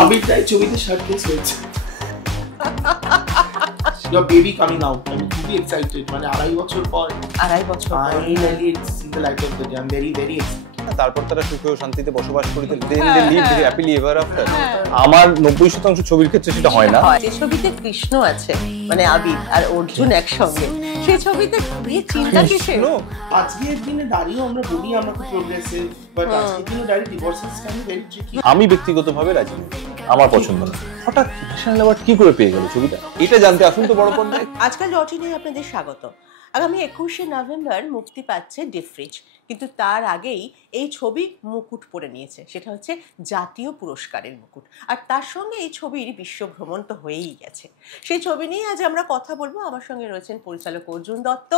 আবিরটাই ছবিতে শার্টলেস হয়েছে। Your baby coming out. I'm really excited. মানে 2.5 বছর পর finally it's in the light of the day. I'm very very excited. তারপর তারা সুখে ও শান্তিতে বসবাস করিতে they live happily ever after. আমার 90% ছবির ক্ষেত্রে সেটা হয় না। যে ছবিতে কৃষ্ণ আছে মানে আবির আর অর্জুন একসঙ্গে, সেই ছবিতে বিয়ে চিন্তা কিসের? আজকের দিনে দাঁড়িয়ে আমরা বলি আমরা খুব প্রোগ্রেসিভ, বাট আজকের দিনে দাঁড়িয়ে ডিভোর্সেস ক্যান ভেরি ট্রিকি। আমি ব্যক্তিগতভাবে রাজি নই, আমার পছন্দ না। হঠাৎ ন্যাশনাল অ্যাওয়ার্ড কি করে পেয়ে গেল ছবিটা, এটা জানতে আসুন তো বড় পর্দায়। আজকাল ডটিনে আপনাদের স্বাগত। আগামী 21শে নভেম্বর মুক্তি পাচ্ছে ডিপ ফ্রিজ, কিন্তু তার আগেই এই ছবি মুকুট পরে নিয়েছে, সেটা হচ্ছে জাতীয় পুরস্কারের মুকুট। আর তার সঙ্গে এই ছবির বিশ্ব ভ্রমণ তো হয়েই গেছে। সেই ছবি নিয়ে আজ আমরা কথা বলবো। আমার সঙ্গে রয়েছেন পরিচালক অর্জুন দত্ত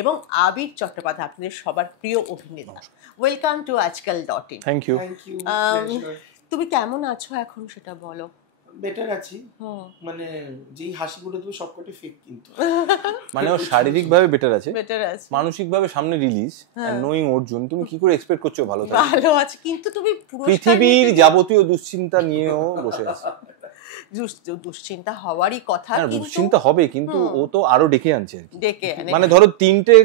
এবং আবির চট্টোপাধ্যায়, আপনাদের সবার প্রিয় অভিনেতা। ওয়েলকাম টু আজকাল ডটিন। Thank you. তুমি কেমন আছো এখন সেটা বলো। বেটার আছি, মানে যেই হাসিগুলো তুমি সবকটি ফেক, কিন্তু মানে ও শারীরিক ভাবে বেটার আছে, মানসিক ভাবে সামনে রিলিজ। নোইং অর্জুন, তুমি কি করে এক্সপেক্ট করছো ভালো থাকবে? ভালো আছে, কিন্তু তুমি পৃথিবীর যাবতীয় দুশ্চিন্তা নিয়েও বসে আছে। দুশ্চিন্তা হওয়ারই কথা, কিন্তু দুশ্চিন্তা হবে, কিন্তু ও তো আরো ডেকে আনছে আর কি। ডেকে আনে মানে ধরো 3টে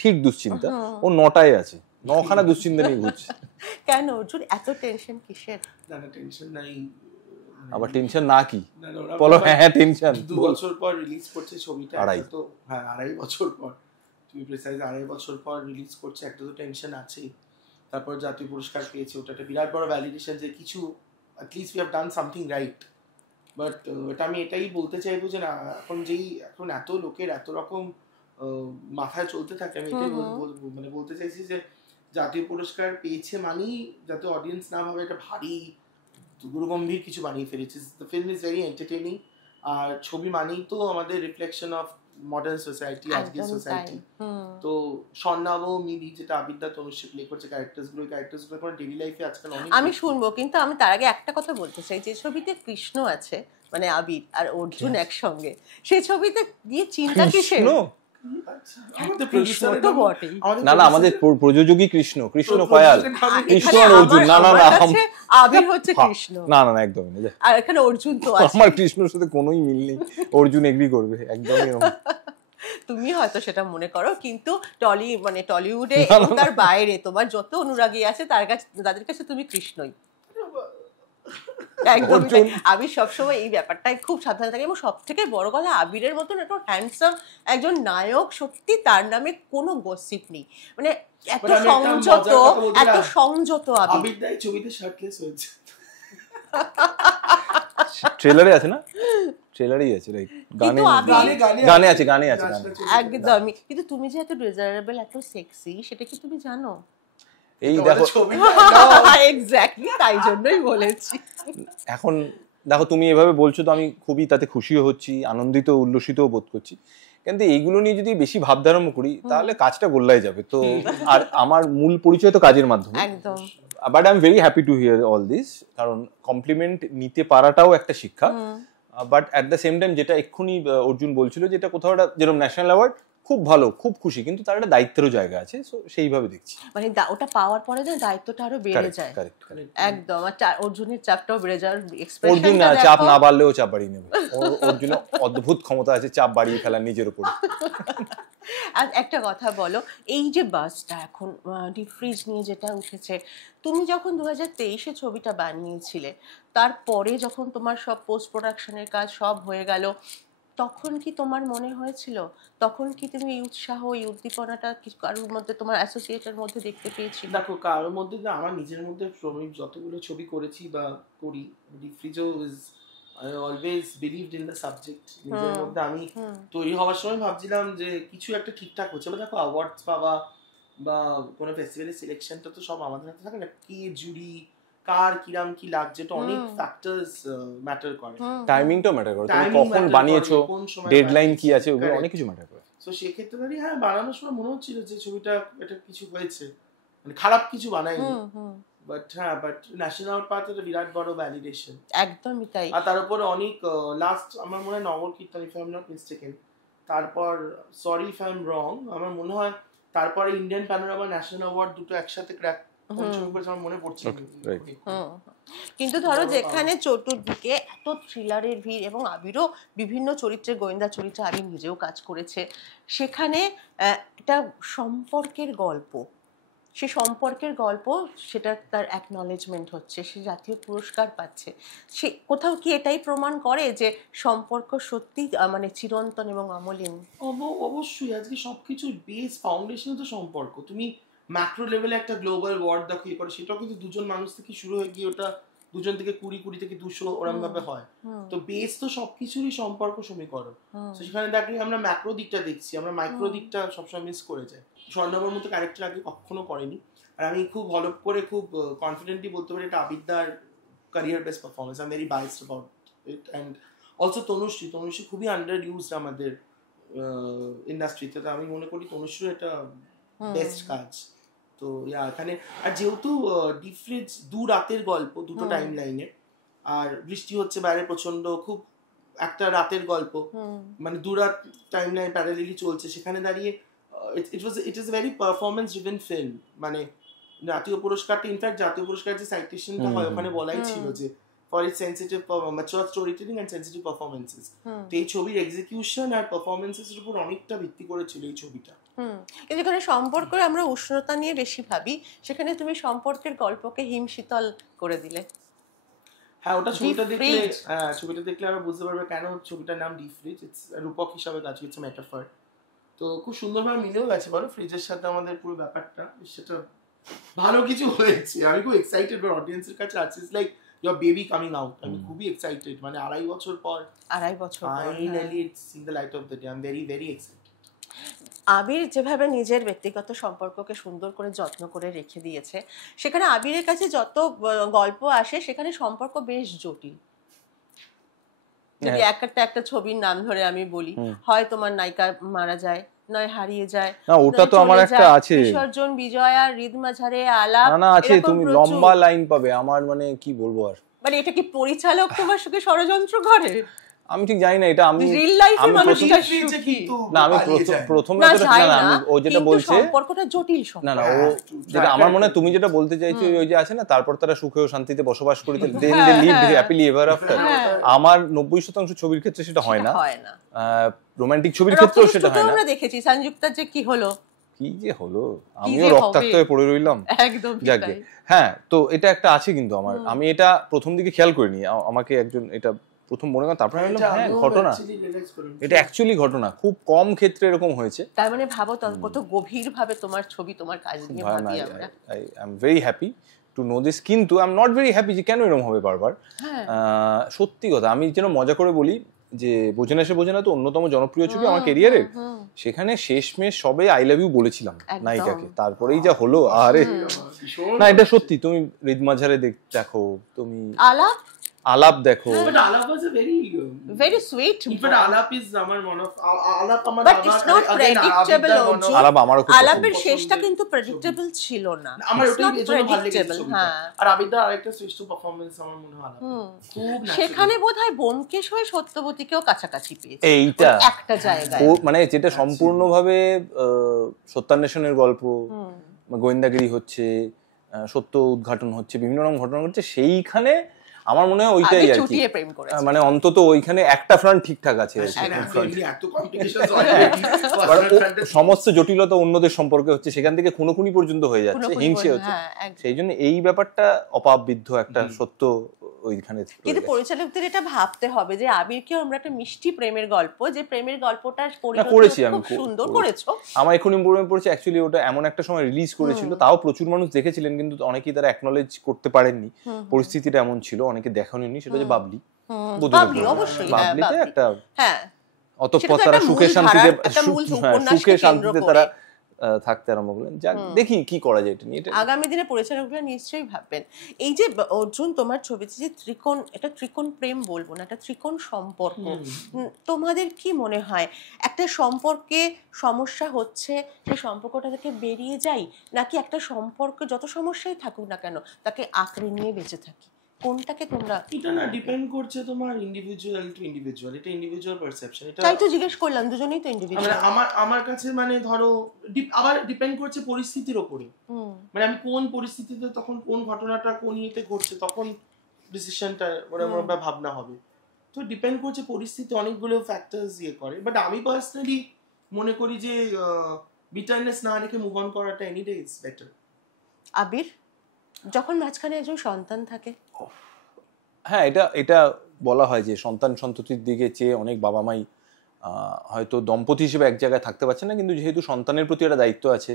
ঠিক দুশ্চিন্তা, ও 9টায় আছে, 9খানা দুশ্চিন্তা নিয়ে ঘুরছে। কেন অর্জুন এত টেনশন কিসের? না টেনশন নাই। আবার টেনশন না কি বলো? হ্যাঁ টেনশন। 2 বছর পর রিলিজ করছে ছবিটা, তো হ্যাঁ 2.5 বছর পর, তুমি প্রিসাইজ 2.5 বছর পর রিলিজ করছে, একটা তো টেনশন আছেই। তারপর জাতীয় পুরস্কার পেয়েছে, ওটা একটা বিরাট বড় ভ্যালিডেশন যে কিছু at least we have done something right. But এটা আমি এটাই বলতে চাইবো যে না, এখন এত লোকের এত রকম মাথায় চলতে থাকে, আমি এটাই মানে বলতে চাইছি যে জাতীয় পুরস্কার পেয়েছে মানেই যাতে অডিয়েন্স না ভাবে এটা ভারী গুরুগম্ভীর কিছু বানিয়ে ফেলেছে। The film is very entertaining, আর ছবি মানেই তো আমাদের রিফ্লেকশন অফ মডার্ন সোসাইটি, আজকের সোসাইটি। তো স্বর্ণাব মিলি যেটা আবিদ্যা তনুশ্রী প্লে করছে ক্যারেক্টারসগুলো কোনো ডেইলি লাইফে আজকাল অনেক আমি শুনবো, কিন্তু আমি তার আগে একটা কথা বলতে চাই। যে ছবিতে কৃষ্ণ আছে মানে আবির আর অর্জুন একসঙ্গে, সেই ছবিতে গিয়ে চিন্তা কিসের? না না, আমাদের প্রযোজকই কৃষ্ণ কয়াল, কৃষ্ণ আর অর্জুন। না না না, আবির হচ্ছে কৃষ্ণ। না না একদমই না, আর এখানে অর্জুন তো আছে। আমার কৃষ্ণর সাথে কোনোই মিল নেই, অর্জুন এগ্রি করবে একদমই। তুমি হয়তো সেটা মনে করো, কিন্তু টলিউডে তার বাইরে তোমার যত অনুরাগী আছে তাদের কাছে তুমি কৃষ্ণই। আবির সবসময় এই ব্যাপারটাই খুব সাবধানে থাকে, এবং সব থেকে বড় কথা আবিরের মতন এত হ্যান্ডসাম একজন নায়ক, সত্যি তার নামে কোনো গসিপ নেই। মানে এত সংযত আবির ছবিতে শার্টলেস হয়েছে। ট্রেলারে আছে না? ট্রেলারেই আছে, লাইক গানে আছে। একদমই। কিন্তু তুমি যে এত ডিজায়ারেবল, এত সেক্সি, সেটা কি তুমি জানো? এই দেখো এক্স্যাক্টলি, তাই জন্যই বলেছি। এখন দেখো তুমি এভাবে বলছো তো আমি খুবই তাতে খুশিও হচ্ছি, আনন্দিত উল্লসিতও বোধ করছি, কিন্তু এইগুলো নিয়ে যদি বেশি ভাবধারণা করি তাহলে কাজটা গোল্লায় যাবে। তো আর আমার মূল পরিচয় তো কাজের মাধ্যমে, একদম। But I am very happy two here all this, কারণ কমপ্লিমেন্ট নিতে পারাটাও একটা শিক্ষা। But at the same time যেটা এক্ষুনি অর্জুন বলছিল, যেটা কোথাও একটা যেরকম ন্যাশনাল অ্যাওয়ার্ড খুব ভালো, খুব খুশি, কিন্তু তার একটা দায়িত্বেরও জায়গা আছে, সো সেইভাবে দেখছি। মানে ওটা পাওয়ার পরে যে দায়িত্বটা আরো বেড়ে যায়। একদম। আর অর্জুনের চাপটাও বেড়ে যায়। অর্জুন না, চাপ না বাড়লেও চাপ বাড়িয়ে নেবে। অর্জুনের অদ্ভুত ক্ষমতা আছে চাপ বাড়িয়ে ফেলার নিজের উপর। আর একটা কথা বলো, এই যে বাসটা এখন ডিপ ফ্রিজ নিয়ে যেটা উঠেছে, তুমি যখন 2023-এ ছবিটা বানিয়েছিলে, তারপরে যখন তোমার সব পোস্ট প্রোডাকশনের কাজ সব হয়ে গেল, তখন কি তোমার মনে হয়েছিল, তখন কি তুমি এই উৎসাহ, এই উদ্দীপনাটা কারোর মধ্যে, তোমার অ্যাসোসিয়েটের মধ্যে দেখতে পেয়েছি? দেখো, কারোর মধ্যে না, আমার নিজের মধ্যে যতগুলো ছবি করেছি বা করি, deep ফ্রিজও I always believed in the subject. নিজের মধ্যে আমি তৈরি হওয়ার সময় ভাবছিলাম যে কিছু একটা ঠিকঠাক হচ্ছে। বা দেখো, অ্যাওয়ার্ডস পাওয়া বা কোনো ফেস্টিভ্যালের সিলেকশনটা তো সব আমাদের হাতে থাকে না। কি জুরি, কার কিরাম কি লাগছে, তো অনেক ফ্যাক্টরস ম্যাটার করে। টাইমিংটাও ম্যাটার করে, তুমি কখন বানিয়েছো, ডেডলাইন কি আছে, ওগুলো অনেক কিছু ম্যাটার করে। সো সেক্ষেত্রে দাঁড়িয়ে হ্যাঁ, বানানোর সময় মনে হচ্ছিল যে ছবিটা এটা কিছু হয়েছে, মানে খারাপ কিছু বানাইনি। বাট ন্যাশনাল অ্যাওয়ার্ড পাওয়াটা একটা বিরাট বড় ভ্যালিডেশন। একদমই তাই। আর তার উপরে অনেক লাস্ট আমার মনে হয় Nagar Kirtan, if I am not mistaken, তারপর sorry if I am wrong, আমার মনে হয় তারপরে ইন্ডিয়ান প্যানোরামা ন্যাশনাল অ্যাওয়ার্ড দুটো একসাথে ক্র্যাক কোন ছবি করেছে আমার মনে পড়ছে না। কিন্তু ধরো যেখানে চতুর্দিকে এত থ্রিলারের ভিড় এবং আবিরও বিভিন্ন চরিত্রে, গোয়েন্দা চরিত্রে আবির নিজেও কাজ করেছে, সেখানে একটা সম্পর্কের গল্প, সে সম্পর্কের গল্প, সেটা তার অ্যাকনলেজমেন্ট হচ্ছে, সে জাতীয় পুরস্কার পাচ্ছে, সে কোথাও কি এটাই প্রমাণ করে যে সম্পর্ক সত্যি মানে চিরন্তন এবং অমলিন? অবশ্যই আজকে সবকিছুর বেস ফাউন্ডেশন তো সম্পর্ক। তুমি ম্যাক্রো লেভেলে একটা গ্লোবাল ওয়ার্ড দেখো ইয়ে করে, সেটাও কিন্তু দুজন মানুষ থেকে শুরু হয়ে গিয়ে ওটা 2 থেকে 20 থেকে 200 ওরম ভাবে হয়। তো বেস তো সবকিছুরই সম্পর্ক সমীকরণ। তো সেখানে দেখলে আমরা ম্যাক্রো দিকটা দেখছি, আমরা মাইক্রো দিকটা সবসময় মিস করে যাই। স্বর্ণাবর মতো ক্যারেক্টার আগে কখনো করেনি, আর আমি খুব ভালো করে খুব কনফিডেন্টলি বলতে পারি এটা আবিদ্যার career best performance. I am very biased about it. And also Tanushree খুবই আন্ডার ইউজড আমাদের ইন্ডাস্ট্রিতে। তো আমি মনে করি তনুশ্রীর এটা বেস্ট কাজ। তো এখানে আর যেহেতু ডিপ ফ্রিজ 2 রাতের গল্প, দুটো টাইম লাইনে, আর বৃষ্টি হচ্ছে বাইরে প্রচন্ড, খুব একটা রাতের গল্প, মানে 2 রাত টাইম লাইন প্যারালেলি চলছে, সেখানে দাঁড়িয়ে it is very performance driven film. মানে জাতীয় পুরস্কারটা, ইনফ্যাক্ট জাতীয় পুরস্কারের যে সাইটেশনটা হয় ওখানে বলাই ছিল যে for its sensitive mature storytelling and sensitive performances. তো এই ছবির এক্সিকিউশন আর পারফরমেন্সেস এর উপর অনেকটা ভিত্তি করেছিল এই ছবিটা। যেখানে সম্পর্কের আমরা উষ্ণতা নিয়ে বেশি ভাবি, সেখানে তুমি সম্পর্কের গল্পকে হিমশীতল করে দিলে। হ্যাঁ, ওটা ছবিটা দেখলে আমরা বুঝতে পারবে কেন ছবিটার নাম ডিপ ফ্রিজ। ইটস রূপক হিসাবে কাজ করছে, মেটাফর। তো খুব সুন্দরভাবে মিলেও গেছে বলো ফ্রিজের সাথে আমাদের পুরো ব্যাপারটা, সেটা ভালো কিছু হয়েছে। আমি খুব এক্সাইটেড, বাট অডিয়েন্সের কাছে আছে it's like your baby coming out. আমি খুবই এক্সাইটেড, মানে 2.5 বছর পর finally it's seen the light of the day. I am very very excited. Abir যেভাবে নিজের ব্যক্তিগত সম্পর্ককে সুন্দর করে যত্ন করে রেখে দিয়েছে, সেখানে আবিরের কাছে যত গল্প আসে সেখানে সম্পর্ক বেশ জটিল। যদি একটা ছবির নাম ধরে আমি বলি, হয় তোমার নায়িকা মারা যায়, নয় হারিয়ে যায়, না ওটা তো আমার একটা আছে, বিসর্জন, বিজয়া, রিদ মাঝারে, আলাপ, না আছে, তুমি লম্বা লাইন পাবে। আমার মানে কি বলবো আর, মানে এটা কি পরিচালক তোমার সঙ্গে ষড়যন্ত্র করে? আমি ঠিক জানি না এটা। আমি রিল লাইফে মানুষটা না, আমি প্রথমে ও যেটা বলছে সম্পর্কটা জটিল। না ও যেটা আমার মনে হয় তুমি যেটা বলতে চাইছো, ওই যে আছে না, তারপর তারা সুখে ও শান্তিতে বসবাস করিতে, then they lived happily ever after. আমার 90% ছবির ক্ষেত্রে সেটা হয় না। রোমান্টিক ছবির ক্ষেত্রেও সেটা হয় না। আমরা দেখেছি সংযুক্তার যে কি হলো, কি যে হলো, আমিও রক্তাক্ত হয়ে পড়ে রইলাম একদম। যাকে হ্যাঁ, তো এটা একটা আছে কিন্তু আমার, আমি এটা প্রথম দিকে খেয়াল করিনি, আমাকে একজন এটা প্রথম মনে করেন, তারপরে বললাম হ্যাঁ ঘটনা, এটা অ্যাকচুয়ালি ঘটনা, খুব কম ক্ষেত্রে এরকম হয়েছে। তার মানে ভাবো কত গভীর ভাবে তোমার ছবি, তোমার কাজ নিয়ে ভাবি আমরা। I am very happy to know this, কিন্তু I am not very happy যে কেন এরকম হবে বারবার। সত্যি কথা, আমি যেন মজা করে বলি যে বোঝে না তো অন্যতম জনপ্রিয় ছবি আমার ক্যারিয়ারের, সেখানে শেষমেশ সবে আই লাভ ইউ বলেছিলাম নায়িকাকে, তারপরেই যা হলো। আরে না, এটা সত্যি, তুমি রিদ মাঝারে দেখো, তুমি আলাপ দেখো, but Alap was a very sweet. But Alap is আমার one of Alap আমার, but it's not predictable. Alap আমারও খুব আলাপের শেষটা কিন্তু predictable ছিল না, আমার ওটাই এজন্য ভালো লেগেছে। আর আবিদার আরেকটা শ্রেষ্ঠ পারফরম্যান্স আমার মনে হয় খুব, সেখানে বোধহয় বোমকেশ হয়ে সত্যবতীকেও কাছাকাছি পেয়েছে এইটা একটা জায়গায়, মানে যেটা সম্পূর্ণভাবে সত্যান্বেষণের গল্প, গোয়েন্দাগিরি হচ্ছে, সত্য উদ্ঘাটন হচ্ছে, বিভিন্ন রকম ঘটনা ঘটছে, সেইখানে আমার মনে হয় ওইটাই আর কি, মানে অন্তত ওইখানে একটা ফ্রন্ট ঠিকঠাক আছে। সমস্ত জটিলতা অন্যদের সম্পর্কে হচ্ছে, সেখান থেকে খুনোখুনি পর্যন্ত হয়ে যাচ্ছে, হিংসে হচ্ছে, সেই জন্য এই ব্যাপারটা অপাববিদ্ধ একটা সত্য ওইখানে। কিন্তু পরিচালকদের এটা ভাবতে হবে যে আবিরকেও আমরা একটা মিষ্টি প্রেমের গল্প, যে প্রেমের গল্পটা করেছি আমি, খুব সুন্দর করেছো। আমার এখনই মনে পড়েছে অ্যাকচুয়ালি ওটা এমন একটা সময় রিলিজ করেছিল, তাও প্রচুর মানুষ দেখেছিলেন, কিন্তু অনেকেই তারা অ্যাকনলেজ করতে পারেননি, পরিস্থিতিটা এমন ছিল, অনেকে দেখানোনি। সেটা যে বাবলি, বাবলিতে একটা অতঃপর তারা সুখে শান্তিতে তারা থাকতে আরম্ভ করলেন। যাক, দেখি কি করা যায় এটা নিয়ে। আগামী দিনে পরিচালকরা নিশ্চয়ই ভাববেন। এই যে অর্জুন, তোমার ছবিতে যে ত্রিকোণ, এটা ত্রিকোণ প্রেম বলবো না, এটা ত্রিকোণ সম্পর্ক, তোমাদের কি মনে হয় একটা সম্পর্কে সমস্যা হচ্ছে, সেই সম্পর্কটা থেকে বেরিয়ে যাই, নাকি একটা সম্পর্ক যত সমস্যাই থাকুক না কেন তাকে আঁকড়ে নিয়ে বেঁচে থাকি? কোনটাকে তোমরা? এটা না ডিপেন্ড করছে তোমার ইন্ডিভিজুয়াল টু ইন্ডিভিজুয়াল, এটা ইন্ডিভিজুয়াল পারসেপশন। এটা তাই তো জিজ্ঞেস করলাম, দুজনেই তো ইন্ডিভিজুয়াল। আমার কাছে মানে ধরো আবার ডিপেন্ড করছে পরিস্থিতির উপরে, মানে আমি কোন পরিস্থিতিতে তখন কোন ঘটনাটা কোন ইয়েতে ঘটছে তখন ডিসিশনটা ওরকম ভাবনা হবে। তো ডিপেন্ড করছে পরিস্থিতি, অনেকগুলো ফ্যাক্টরস ইয়ে করে। বাট আমি পার্সোনালি মনে করি যে বিটারনেস না রেখে মুভ অন করাটা এনি ডে ইজ বেটার। আবির, যখন মাঝখানে একজন সন্তান থাকে, হ্যাঁ এটা বলা হয় যে সন্তান সন্ততির দিকে চেয়ে অনেক বাবা মাই হয়তো দম্পতি হিসেবে এক জায়গায় থাকতে পারছে না, কিন্তু যেহেতু সন্তানের প্রতি একটা দায়িত্ব আছে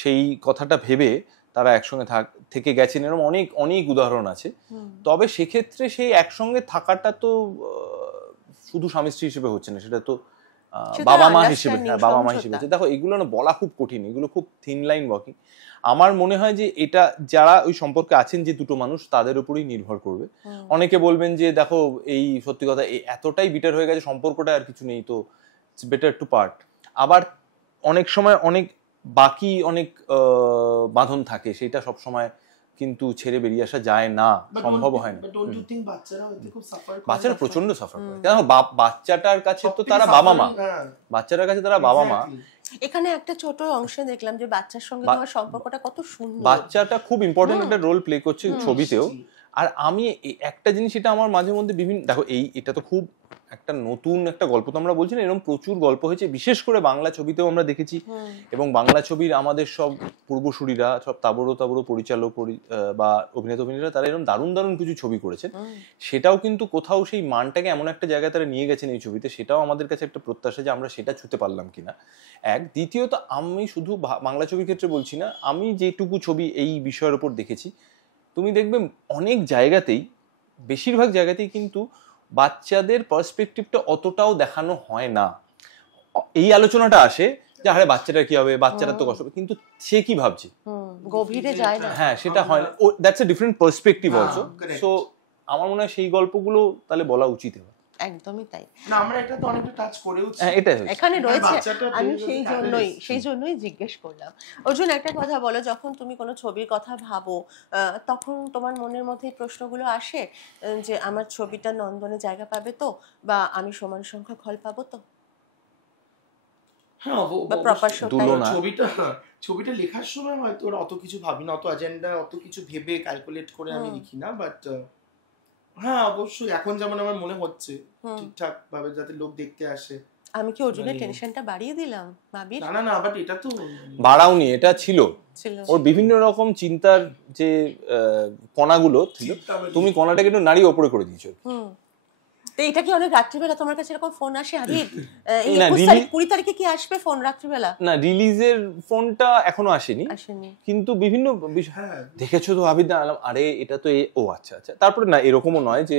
সেই কথাটা ভেবে তারা একসঙ্গে থেকে গেছেন, এরকম অনেক অনেক উদাহরণ আছে। তবে সেক্ষেত্রে সেই একসঙ্গে থাকাটা তো শুধু স্বামী স্ত্রী হিসেবে হচ্ছে না, সেটা তো বাবা মা হিসেবে, বাবা মা হিসেবে। দেখো এগুলো না বলা খুব কঠিন, এগুলো খুব থিন লাইন ওয়াকিং। আমার মনে হয় যে এটা যারা ওই সম্পর্কে আছেন যে দুটো মানুষ তাদের উপরই নির্ভর করবে। অনেকে বলবেন যে দেখো এই সত্যি কথা এতটাই বিটার হয়ে গেছে সম্পর্কটা আর কিছু নেই, তো ইটস বেটার টু পার্ট। আবার অনেক সময় অনেক বাকি অনেক বাঁধন থাকে, সেটা সব সময় কিন্তু ছেড়ে বেরিয়ে আসা যায় না, সম্ভব হয় না। বাচ্চারা প্রচন্ড সাফার করে, কেন বাচ্চাটার কাছে তো তারা বাবা মা, বাচ্চাটার কাছে তারা বাবা মা। এখানে একটা ছোট অংশে দেখলাম যে বাচ্চার সঙ্গে তোমার সম্পর্কটা কত সুন্দর, বাচ্চাটা খুব ইম্পর্টেন্ট একটা রোল প্লে করছে ছবিতেও। আর আমি একটা জিনিস, এটা আমার মাঝে মধ্যে বিভিন্ন, দেখো এটা তো খুব একটা নতুন একটা গল্প তো আমরা বলছি না, এরকম প্রচুর গল্প হয়েছে, বিশেষ করে বাংলা ছবিতেও আমরা দেখেছি। এবং বাংলা ছবির আমাদের সব পূর্বসূরীরা, সব তাবড়ো পরিচালক বা অভিনেতা তারা এরকম দারুণ দারুণ কিছু ছবি করেছেন। সেটাও কিন্তু কোথাও সেই মানটাকে এমন একটা জায়গায় তারা নিয়ে গেছেন এই ছবিতে, সেটাও আমাদের কাছে একটা প্রত্যাশা যে আমরা সেটা ছুঁতে পারলাম কিনা। দ্বিতীয়ত, আমি শুধু বাংলা ছবির ক্ষেত্রে বলছি না, আমি যেটুকু ছবি এই বিষয়ের উপর দেখেছি, তুমি দেখবে অনেক জায়গাতেই, বেশিরভাগ জায়গাতেই কিন্তু বাচ্চাদের পার্সপেক্টিভটা অতটাও দেখানো হয় না। এই আলোচনাটা আসে যে আরে বাচ্চাটা কি হবে, বাচ্চাটা তো কষ্ট হবে, কিন্তু সে কি ভাবছে গভীরে যায় না। হ্যাঁ, সেটা হয় না। That's a different perspective also. So আমার মনে হয় সেই গল্পগুলো তাহলে বলা উচিত হবে। একদমই তাই। না, আমরা এটা তো অনেকটা টাচ করেওছি, এখানে রয়েছে। আমি সেই জন্যই জিজ্ঞেস করলাম। অর্জুন, একটা কথা বলো, যখন তুমি কোনো ছবির কথা ভাবো তখন তোমার মনের মধ্যে এই প্রশ্নগুলো আসে যে আমার ছবিটা নন্দনে জায়গা পাবে তো, বা আমি সমান সংখ্যক হল পাবো তো? হ্যাঁ, ছবিটা লেখার সময় হয়তো অত কিছু ভাবি না, অত এজেন্ডা অত কিছু ভেবে ক্যালকুলেট করে আমি লিখি না। বাট হ্যাঁ, অবশ্যই এখন যেমন আমার মনে হচ্ছে ঠিকঠাক ভাবে যাতে লোক দেখতে আসে। আমি কি অর্জুনের টেনশনটা বাড়িয়ে দিলাম? না, বাট এটা তো বাড়াওনি, এটা ছিল ওর বিভিন্ন রকম চিন্তার যে কণাগুলো ছিল, তুমি কণাটাকে একটু নাড়িয়ে ওপরে করে দিয়েছো। তো এটা কি অনেক রাত্রিবেলা তোমার কাছে এরকম ফোন আসে? আবির, 20 তারিখে কি আসবে ফোন রাত্রিবেলা? না, রিলিজের ফোনটা এখনো আসেনি, কিন্তু বিভিন্ন দেখেছো তো আবির, না আরে এটা তো ও আচ্ছা। তারপরে না, এরকমও নয় যে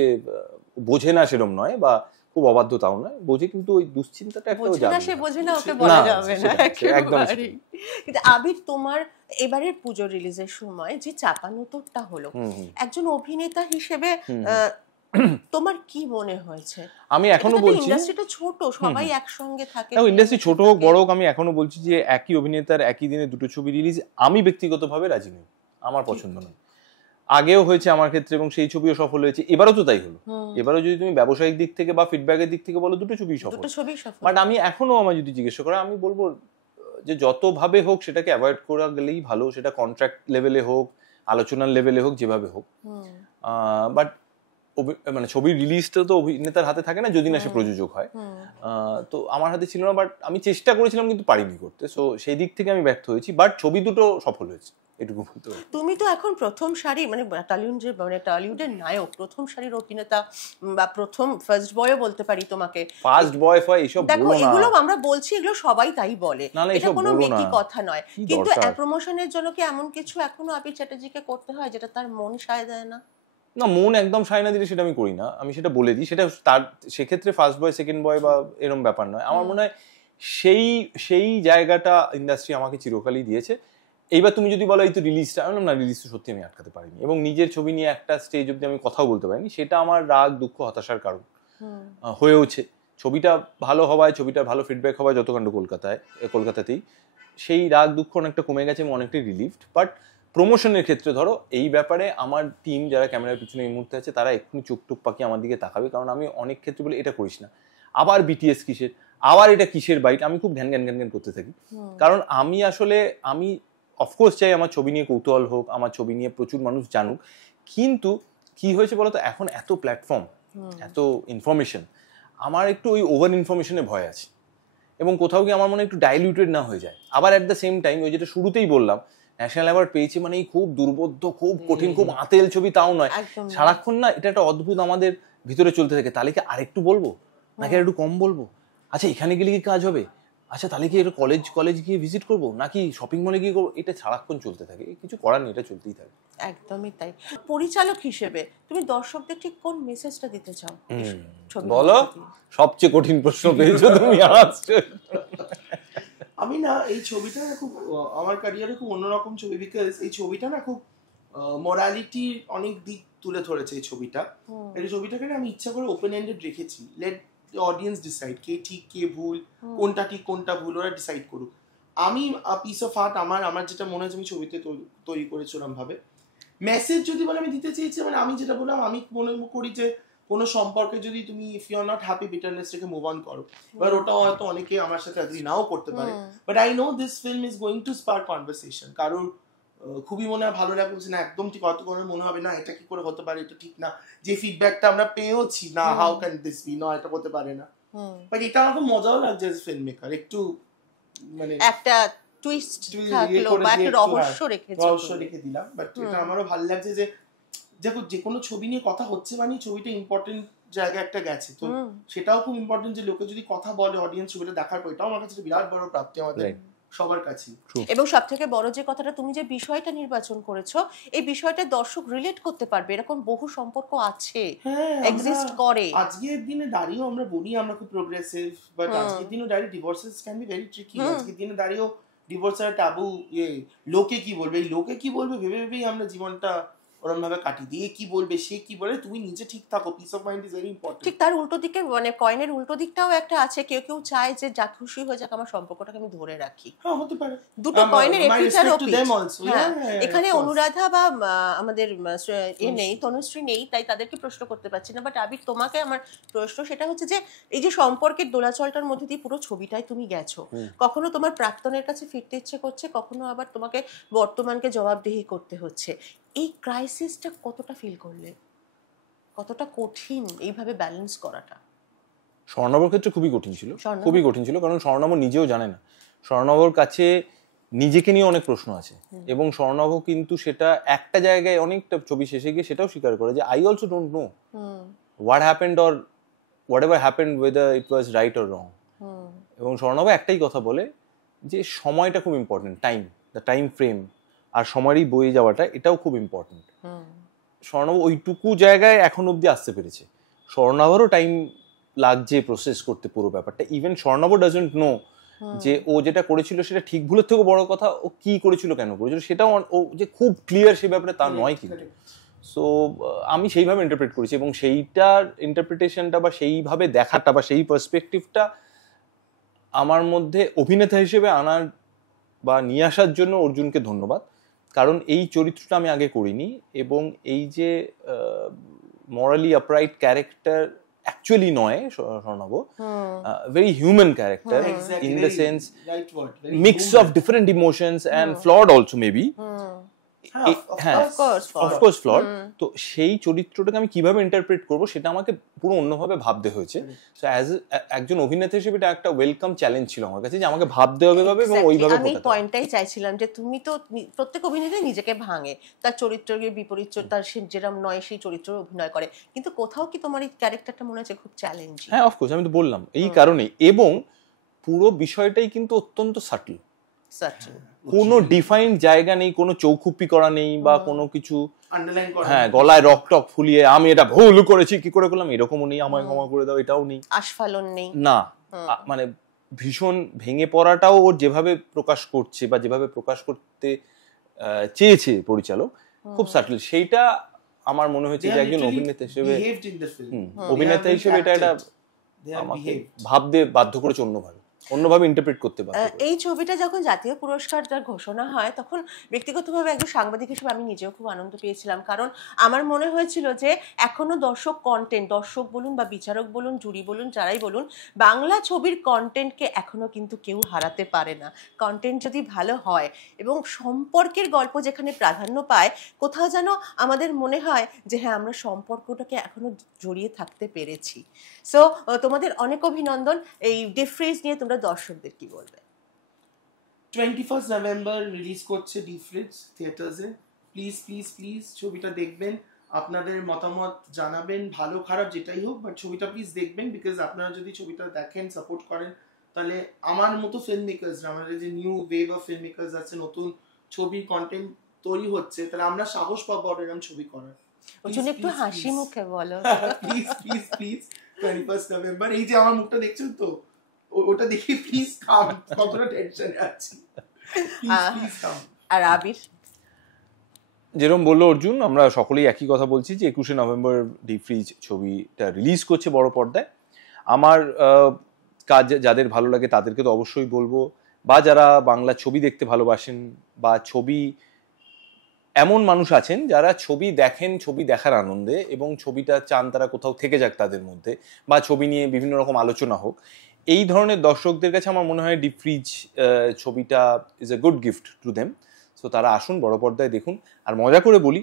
বোঝে না, সেরকম নয়, বা খুব অবাধ্যতাও নয়, বোঝে, কিন্তু ওই দুশ্চিন্তাটা একটা সে বোঝে না, ওকে বলা যাবে না একদম। কিন্তু আবির, তোমার এবারের পুজো রিলিজের সময় যে চাপানোতরটা হলো, একজন অভিনেতা হিসেবে তোমার কি মনে হয়েছে? আমি এখনো বলছি, ইন্ডাস্ট্রিটা ছোট, সবাই একসঙ্গে থাকে। ইন্ডাস্ট্রি ছোট হোক বড় হোক, আমি এখনো বলছি যে একই অভিনেতার একই দিনে দুটো ছবি রিলিজ আমি ব্যক্তিগতভাবে রাজি নই, আমার পছন্দ নয়। আগেও হয়েছে আমার ক্ষেত্রে, এবং সেই ছবিও সফল হয়েছে, এবারও তো তাই হলো। এবারও যদি তুমি ব্যবসায়িক দিক থেকে বা ফিডব্যাকের দিক থেকে বলো, দুটো ছবি সফল। বাট আমি এখনো, আমার যদি জিজ্ঞেস করো, আমি বলবো যে যতভাবে হোক সেটাকে অ্যাভয়েড করা গেলেই ভালো, সেটা কন্ট্রাক্ট লেভেলে হোক, আলোচনার লেভেলে হোক, যেভাবে হোক। বাট মানে ছবির রিলিজটা তো অভিনেতার হাতে থাকে না, যদি না সে প্রযোজক হয়। তো আমার হাতে ছিল না, বাট আমি চেষ্টা করেছিলাম কিন্তু পারিনি করতে। সো সেই দিক থেকে আমি ব্যর্থ হয়েছি, বাট ছবি দুটো সফল হয়েছে, এটুকু বলতে পারি। তুমি তো এখন প্রথম সারি, মানে টলিউডের নায়ক, প্রথম সারির অভিনেতা, বা প্রথম ফার্স্ট বয়ও বলতে পারি তোমাকে। ফার্স্ট বয় এইসব দেখো, এগুলো আমরা বলছি, এগুলো সবাই তাই বলে, এটা কোনো মেকি কথা নয়। কিন্তু প্রমোশনের জন্য কি এমন কিছু এখনো আবির চ্যাটার্জিকে করতে হয় যেটা তার মন সায় দেয় না? না, মন একদম সায় না দিলে সেটা আমি করি না, আমি সেটা বলে দিই। সেটা তার সেক্ষেত্রে ফার্স্ট বয় সেকেন্ড বয় বা এরকম ব্যাপার নয়। আমার মনে হয় সেই জায়গাটা ইন্ডাস্ট্রি আমাকে চিরকালই দিয়েছে। এইবার তুমি যদি বলো এই তো রিলিজটা, না, রিলিজ তো সত্যি আমি আটকাতে পারিনি, এবং নিজের ছবি নিয়ে একটা স্টেজ অব্দি আমি কথাও বলতে পারিনি, সেটা আমার রাগ, দুঃখ, হতাশার কারণ হয়েওছে। ছবিটা ভালো হওয়ায়, ছবিটার ভালো ফিডব্যাক হওয়ায়, যতকাণ্ড কলকাতাতেই সেই রাগ দুঃখ অনেকটা কমে গেছে, আমি অনেকটাই রিলিভড। বাট প্রমোশনের ক্ষেত্রে ধরো এই ব্যাপারে আমার টিম যারা ক্যামেরার পিছনে এই মুহূর্তে আছে তারা এক্ষুনি চোখ টুক পাকিয়ে আমার দিকে তাকাবে, কারণ আমি অনেক ক্ষেত্রে বলি এটা করিস না, আবার বিটিএস কিসের, আবার এটা কিসের বাইট, আমি খুব ঘ্যান ঘ্যান ঘ্যান ঘ্যান করতে থাকি। কারণ আমি অফকোর্স চাই আমার ছবি নিয়ে কৌতূহল হোক, আমার ছবি নিয়ে প্রচুর মানুষ জানুক, কিন্তু কি হয়েছে বলতো, এখন এত প্ল্যাটফর্ম, এত ইনফরমেশন, আমার একটু ওই ওভার ইনফরমেশনে ভয় আছে, এবং কোথাও গিয়ে আমার মনে একটু ডাইলিউটেড না হয়ে যায়। আবার অ্যাট দ্য সেম টাইম ওই যেটা শুরুতেই বললাম, ন্যাশনাল অ্যাওয়ার্ড পেয়েছি মানে এই খুব দুর্বোধ্য, খুব কঠিন, খুব আতেল ছবি তাও নয়, সারাক্ষণ না এটা একটা অদ্ভুত আমাদের ভিতরে চলতে থাকে, তাহলে কি আরেকটু বলবো নাকি একটু কম বলবো, আচ্ছা এখানে গেলে কি কাজ হবে, আচ্ছা তাহলে কি এটা কলেজ গিয়ে ভিজিট করবো নাকি শপিং মলে গিয়ে করবো, এটা সারাক্ষণ চলতে থাকে, কিছু করার নেই, এটা চলতেই থাকে। একদমই তাই। পরিচালক হিসেবে তুমি দর্শকদের ঠিক কোন মেসেজটা দিতে চাও? বলো, সবচেয়ে কঠিন প্রশ্ন পেয়েছো তুমি। আমি না এই ছবিটা খুব আমার ক্যারিয়ারে খুব অন্যরকম ছবি, বিকজ এই ছবিটা না খুব মোরালিটির অনেক দিক তুলে ধরেছে এই ছবিটা। এই ছবিটাকে না আমি ইচ্ছা করে ওপেন এন্ডেড রেখেছি, লেট দ্য অডিয়েন্স ডিসাইড কে ঠিক কে ভুল, কোনটা ঠিক কোনটা ভুল, ওরা ডিসাইড করুক। আমি পিস অফ আর্ট আমার যেটা মনে হচ্ছে আমি ছবিতে তৈরি করেছি ওরকম ভাবে। মেসেজ যদি বলে আমি দিতে চেয়েছি, মানে আমি যেটা বললাম, আমি মনে করি যে কোনো সম্পর্কে যদি তুমি if you are not happy, bitterness থেকে মুভ অন করো। এবার ওটা হয়তো অনেকে আমার সাথে এগ্রি নাও করতে পারে, but I know this film is going to spark conversation. কারণ খুবই মনে হয় ভালো লাগছে না, একদম ঠিক হয়তো কোনো মনে হবে না এটা কি করে হতে পারে, এটা ঠিক না, যে ফিডব্যাকটা আমরা পেয়েওছি না, হাউ ক্যান দিস বি, না এটা হতে পারে না, বাট এটা আমার খুব মজাও লাগছে এজ ফিল্ম মেকার, একটু মানে একটা টুইস্ট থাকলো বা একটা রহস্য রেখে দিলাম। বাট এটা আমারও ভালো লাগছে যে দেখো যে কোনো ছবি নিয়ে কথা হচ্ছে মানে ছবিটা ইম্পর্টেন্ট জায়গায় একটা গেছে, তো সেটাও খুব ইম্পর্টেন্ট যে লোকে যদি কথা বলে, অডিয়েন্স ছবিটা দেখার পর, এটাও আমার কাছে বিরাট বড় প্রাপ্তি আমাদের সবার কাছে। এবং সব থেকে বড় যে কথাটা, তুমি যে বিষয়টা নির্বাচন করেছো, এই বিষয়টা দর্শক রিলেট করতে পারবে, এরকম বহু সম্পর্ক আছে, এক্সিস্ট করে। আজকের দিনে দাঁড়িয়েও আমরা বলি আমরা খুব প্রোগ্রেসিভ, বাট আজকের দিনেও দাঁড়িয়ে ডিভোর্সেস ক্যান বি ভেরি ট্রিকি। আজকের দিনে দাঁড়িয়েও ডিভোর্স আর টাবু, লোকে কি বলবে, এই লোকে কি বলবে ভেবে ভেবেই আমরা জীবনটা ওরকম ভাবে কাটি দিয়ে, কি বলবে সে কি বলে, তুমি নিজে ঠিক থাকো, piece of mind is very important. ঠিক তার উল্টো দিকে মানে কয়েনের উল্টো দিকটাও একটা আছে, কেউ কেউ চায় যে যা খুশি হয়ে যাক আমার সম্পর্কটাকে আমি ধরে রাখি। হ্যাঁ হতে পারে, দুটো কয়েনের এপিটার ওপিট। এখানে অনুরাধা বা আমাদের নেই, তনুশ্রী নেই, তাই তাদেরকে প্রশ্ন করতে পারছি না, বাট আবির তোমাকে আমার প্রশ্ন সেটা হচ্ছে যে এই যে সম্পর্কের দোলাচলটার মধ্যে দিয়ে পুরো ছবিটাই তুমি গেছো, কখনো তোমার প্রাক্তনের কাছে ফিরতে ইচ্ছে করছে, কখনো আবার তোমাকে বর্তমানকে জবাবদিহি করতে হচ্ছে। এই ক্রাইসিসটা কতটা ফিল করলে, কতটা কঠিন এইভাবে ব্যালেন্স করাটা? স্বর্ণাভর ক্ষেত্রে খুবই কঠিন ছিল, কারণ স্বর্ণাভ নিজেও জানে না, স্বর্ণাভর কাছে নিজেকে নিয়ে অনেক প্রশ্ন আছে, এবং স্বর্ণাভ কিন্তু সেটা একটা জায়গায় অনেকটা ছবি শেষে গিয়ে সেটাও স্বীকার করে যে I also don't know what happened or what ever happened weather it was right or wrong. এবং স্বর্ণাভ একটাই কথা বলে যে সময়টা খুব ইম্পর্টেন্ট, দ্য টাইম ফ্রেম আর সময়েরই বয়ে যাওয়াটা, এটাও খুব ইম্পর্টেন্ট। স্বর্ণাভ ওইটুকু জায়গায় এখন অব্দি আসতে পেরেছে, স্বর্ণাভরও টাইম লাগছে প্রসেস করতে পুরো ব্যাপারটা। ইভেন স্বর্ণাভ ডাজন্ট নো যে ও যেটা করেছিল সেটা ঠিক ভুলের থেকেও বড় কথা ও কি করেছিল, কেন করেছিল, সেটাও ও যে খুব ক্লিয়ার সে ব্যাপারে তা নয় কিন্তু। সো আমি সেইভাবে ইন্টারপ্রেট করেছি, এবং সেইটার ইন্টারপ্রিটেশনটা বা সেইভাবে দেখাটা বা সেই পার্সপেক্টিভটা আমার মধ্যে অভিনেতা হিসেবে আনার বা নিয়ে আসার জন্য অর্জুনকে ধন্যবাদ। কারণ এই চরিত্রটা আমি আগে করিনি, এবং এই যে মরালি আপরাইট ক্যারেক্টার অ্যাকচুয়ালি নয় Swarnabh, very human character in the sense mix of different emotions and flawed also maybe, of course flawed. তো সেই চরিত্রটাকে আমি কিভাবে ইন্টারপ্রেট করব সেটা আমাকে পুরো অন্যভাবে ভাবতে হয়েছে। সো অ্যাজ একজন অভিনেতা হিসেবে এটা একটা ওয়েলকাম চ্যালেঞ্জ ছিল আমার কাছে, যে আমাকে ভাবতে হবে এবং ওইভাবে। আমি পয়েন্টটাই চাইছিলাম যে তুমি তো প্রত্যেক অভিনেতা নিজেকে ভাঙে, তার চরিত্রের বিপরীত, তার যেরকম নয় সেই চরিত্র অভিনয় করে, কিন্তু কোথাও কি তোমার এই ক্যারেক্টারটা মনে হচ্ছে খুব চ্যালেঞ্জিং? হ্যাঁ অফকোর্স, আমি তো বললাম এই কারণেই, এবং পুরো বিষয়টাই কিন্তু অত্যন্ত সাটল, কোনো ডিফাইন্ড জায়গা নেই, কোনো চৌকুপি করা নেই বা কোনো কিছু হ্যাঁ গলায় রক টক ফুলিয়ে আমি এটা ভুল করেছি কি করে করলাম এরকমও নেই, আমায় ক্ষমা করে দাও এটাও নেই, আস্ফালন নেই না। মানে ভীষণ ভেঙে পড়াটাও ওর যেভাবে প্রকাশ করছে বা যেভাবে প্রকাশ করতে চেয়েছে পরিচালক খুব সাটল, সেইটা আমার মনে হয়েছে যে একজন অভিনেতা হিসেবে এটা আমাকে ভাবতে বাধ্য করেছে অন্যভাবে। অন্যভাবে ইন্টারপ্রেট করতে পারে। এই ছবিটা যখন জাতীয় পুরস্কার তার ঘোষণা হয় তখন ব্যক্তিগতভাবে একজন সাংবাদিক হিসেবে আমি নিজেও খুব আনন্দ পেয়েছিলাম, কারণ আমার মনে হয়েছিল যে এখনো দর্শক বলুন বা বিচারক বলুন, জুরি বলুন, যারাই বলুন, বাংলা ছবির কন্টেন্টকে এখনো কিন্তু কেউ হারাতে পারে না। কন্টেন্ট যদি ভালো হয় এবং সম্পর্কের গল্প যেখানে প্রাধান্য পায়, কোথাও যেন আমাদের মনে হয় যে হ্যাঁ, আমরা সম্পর্কটাকে এখনো জড়িয়ে থাকতে পেরেছি। সো তোমাদের অনেক অভিনন্দন। এই ডিফ্রিজ নিয়ে তোমরা দর্শকদের কি বলবে? 21 নভেম্বর রিলিজ করছে ডিফ্রিজ থিয়েটার্সে। প্লিজ প্লিজ প্লিজ ছবিটা দেখবেন, আপনাদের মতামত জানাবেন, ভালো খারাপ যেটাই হোক, বাট ছবিটা প্লিজ দেখবেন। বিকজ আপনারা যদি ছবিটা দেখেন, সাপোর্ট করেন, তাহলে আমার মতো ফিল্ম মেকার্স, আমাদের যে new wave of film makers আছে, নতুন ছবির কন্টেন্ট তৈরি হচ্ছে, তাহলে আমরা সাহস পাবো এরকম ছবি করার। ওর জন্য একটু হাসি মুখে বলো। Please please please 21 November. এই যে আমার মুখটা দেখছেন তো, ওটা দেখি প্লিজ কাম, কতটা টেনশনে আছি। Please come. আর আবির? যেরকম বললো অর্জুন, আমরা সকলেই একই কথা বলছি যে 21শে নভেম্বর ডিফ্রিজ ছবিটা রিলিজ করছে বড় পর্দায়। আমার কাজ যাদের ভালো লাগে তাদেরকে তো অবশ্যই বলবো, বা যারা বাংলা ছবি দেখতে ভালোবাসেন, বা ছবি এমন মানুষ আছেন যারা ছবি দেখেন ছবি দেখার আনন্দে, এবং ছবিটা চান তারা কোথাও থেকে যাক তাদের মধ্যে, বা ছবি নিয়ে বিভিন্ন রকম আলোচনা হোক, এই ধরনের দর্শকদের কাছে আমার মনে হয় ডিফ্রিজ ছবিটা is a good gift to them. So তারা আসুন, বড় পর্দায় দেখুন। আর মজা করে বলি,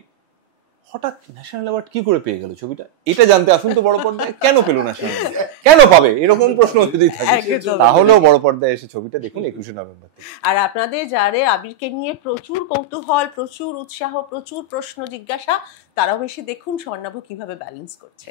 হঠাৎ ন্যাশনাল অ্যাওয়ার্ড কি করে পেয়ে গেল ছবিটা, এটা জানতে আসুন তো বড় পর্দায়। কেন পেল ন্যাশনাল অ্যাওয়ার্ড, কেন পাবে, এরকম প্রশ্ন যদি থাকে তাহলেও বড় পর্দায় এসে ছবিটা দেখুন 21শে নভেম্বর। আর আপনাদের যারা আবিরকে নিয়ে প্রচুর কৌতূহল, প্রচুর উৎসাহ, প্রচুর প্রশ্ন জিজ্ঞাসা, তারাও এসে দেখুন স্বর্ণাভ কিভাবে ব্যালেন্স করছে।